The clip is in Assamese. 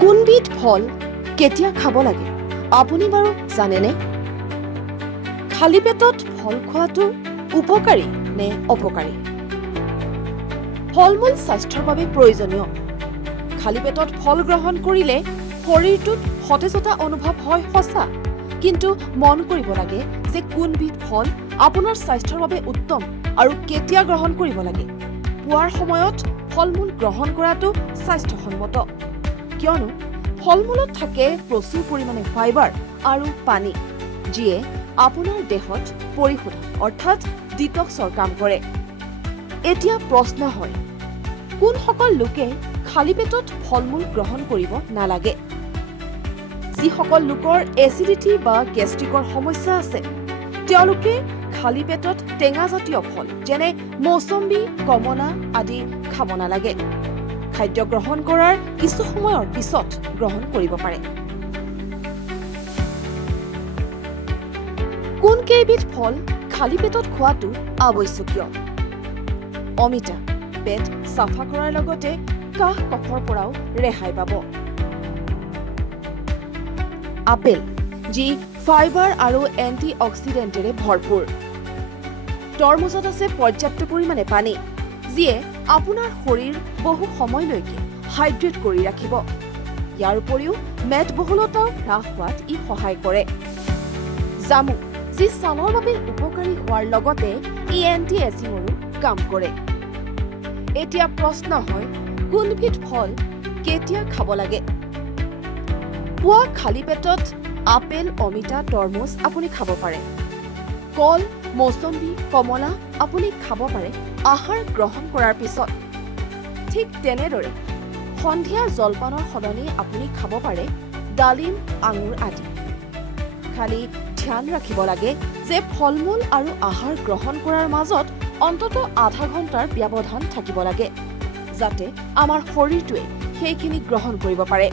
কোনবিধ ফল কেতিয়া খাব লাগে আপুনি বাৰু জানেনে? খালী পেটত ফল খোৱাটো উপকাৰী নে অপকাৰী? ফল-মূল স্বাস্থ্যৰ বাবে প্ৰয়োজনীয়। খালী পেটত ফল গ্ৰহণ কৰিলে শৰীৰটোত সতেজতা অনুভৱ হয় সঁচা, কিন্তু মন কৰিব লাগে যে কোনবিধ ফল আপোনাৰ স্বাস্থ্যৰ বাবে উত্তম আৰু কেতিয়া গ্ৰহণ কৰিব লাগে। পুৱাৰ সময়ত ফল-মূল গ্ৰহণ কৰাটো স্বাস্থ্যসন্মত, কিয়নো ফল-মূলত থাকে প্ৰচুৰ পৰিমাণে ফাইবাৰ আৰু পানী, যিয়ে আপোনাৰ দেহত পৰিশোধন অৰ্থাৎ ডিটক্সৰ কাম কৰে। এতিয়া প্ৰশ্ন হয়, কোনসকল লোকে খালী পেটত ফল-মূল গ্ৰহণ কৰিব নালাগে? যিসকল লোকৰ এচিডিটি বা গেষ্ট্ৰিকৰ সমস্যা আছে, তেওঁলোকে খালী পেটত টেঙাজাতীয় ফল যেনে মৌচম্বী, কমলা আদি খাব নালাগে। খাদ্য গ্ৰহণ কৰাৰ কিছু সময়ৰ পিছত গ্ৰহণ কৰিব পাৰে। কোন কেইবিধ ফল খালী পেটত খোৱাটো আৱশ্যকীয়? অমিতা পেট চাফা কৰাৰ লগতে কাহ কফৰ পৰাও ৰেহাই পাব। আপেল, যি ফাইবাৰ আৰু এণ্টি অক্সিডেণ্টেৰে ভৰপূৰ। তৰমুজত আছে পৰ্যাপ্ত পৰিমাণে পানী, যিয়ে আপোনাৰ শৰীৰ বহু সময়লৈকে হাইড্ৰেট কৰি ৰাখিব। ইয়াৰ উপৰিও মেদবহুলতাও হ্ৰাস হোৱাত ই সহায় কৰে। জামু, যি ছালৰ বাবে উপকাৰী হোৱাৰ লগতে ই এণ্টি এজিঙৰো কাম কৰে। এতিয়া প্ৰশ্ন হয়, কোনবিধ ফল কেতিয়া খাব লাগে? পুৱা খালী পেটত আপেল, অমিতা, তৰমুজ আপুনি খাব পাৰে। কল, মৌচম্বী, কমলা আপুনি খাব পাৰে আহাৰ গ্ৰহণ কৰাৰ পিছত। ঠিক তেনেদৰে সন্ধিয়া জলপানৰ সলনি আপুনি খাব পাৰে ডালিম, আঙুৰ আদি। খালি ধ্যান ৰাখিব লাগে যে ফল-মূল আৰু আহাৰ গ্ৰহণ কৰাৰ মাজত অন্ততঃ আধা ঘণ্টাৰ ব্যৱধান থাকিব লাগে, যাতে আমাৰ শৰীৰটোৱে সেইখিনি গ্ৰহণ কৰিব পাৰে।